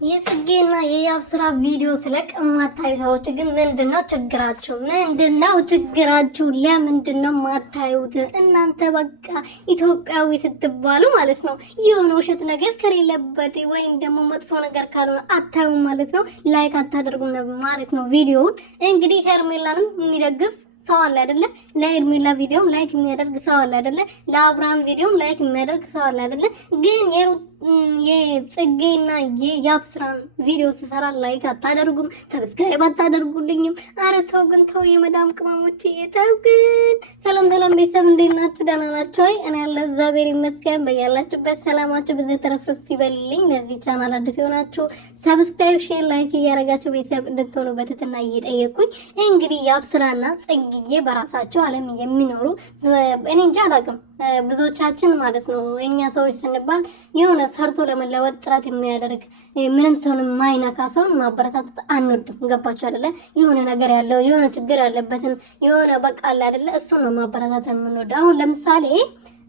የጽጌና የያብስራ ቪዲዮ ስለቅ ማታዩ ሰዎች ግን ምንድነው ችግራችሁ? ምንድነው ችግራችሁ? ለምንድነው ማታዩት? እናንተ በቃ ኢትዮጵያዊ ስትባሉ ማለት ነው የሆነ ውሸት ነገር ከሌለበት ወይም ደግሞ መጥፎ ነገር ካልሆነ አታዩም ማለት ነው። ላይክ አታደርጉም ማለት ነው ቪዲዮውን። እንግዲህ ሄርሜላንም የሚደግፍ ሰው አለ አይደለ? ለሄርሜላ ቪዲዮም ላይክ የሚያደርግ ሰው አለ አይደለ? ለአብርሃም ቪዲዮም ላይክ የሚያደርግ ሰው አለ አይደለ? ግን የጽጌና የያብስራን ቪዲዮ ስሰራ ላይክ አታደርጉም፣ ሰብስክራይብ አታደርጉልኝም። ኧረ ተው ግን ተው፣ የመዳም ቅመሞች ተው ግን። ሰላም ቤተሰብ እንዴት ናችሁ? ደህና ናችሁ ወይ? እኔ ያለ እግዚአብሔር ይመስገን። በያላችሁበት ሰላማችሁ ብዙ ተረፍርፍ ይበልልኝ። ለዚህ ቻናል አዲስ የሆናችሁ ሰብስክራይብ፣ ሼር፣ ላይክ እያደረጋችሁ ቤተሰብ እንድትሆኑ በትህትና እየጠየቅኩኝ እንግዲህ ያብስራና ጽጌዬ በራሳቸው ዓለም የሚኖሩ እኔ እንጃ አላውቅም። ብዙዎቻችን ማለት ነው እኛ ሰዎች ስንባል የሆነ ሰርቶ ለመለወጥ ጥረት የሚያደርግ ምንም ሰውን የማይነካ ሰውን ማበረታታት አንወድም። ገባችሁ አይደለ? የሆነ ነገር ያለው የሆነ ችግር ያለበትን የሆነ በቃ አለ አይደለ? እሱን ነው ማበረታታት የምንወደው። አሁን ለምሳሌ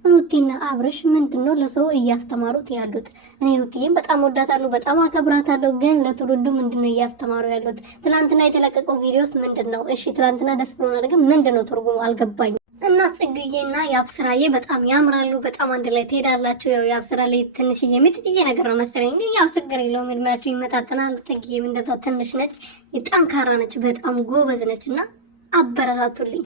ሩቲና አብርሽ ምንድነው ለሰው እያስተማሩት ያሉት? እኔ ሩቲዬን በጣም ወዳታለሁ፣ በጣም አከብራታለሁ። ግን ለትውልዱ ምንድነው እያስተማሩ ያሉት? ትናንትና የተለቀቀው ቪዲዮስ ምንድነው? እሺ ትናንትና ደስ ብሎናል፣ ግን ምንድነው ትርጉሙ? አልገባኝም። እና ጽጌዬና ያብስራዬ በጣም ያምራሉ። በጣም አንድ ላይ ትሄዳላችሁ። ያው ያብስራ ላይ ትንሽዬ የምትጥዬ ነገር ነው መሰለኝ፣ ግን ያው ችግር የለውም፣ እድሜያችሁ ይመጣጠናል። ጽጌዬም እንደዛ ትንሽ ነች፣ ጠንካራ ነች፣ በጣም ጎበዝ ነች እና አበረታቱልኝ።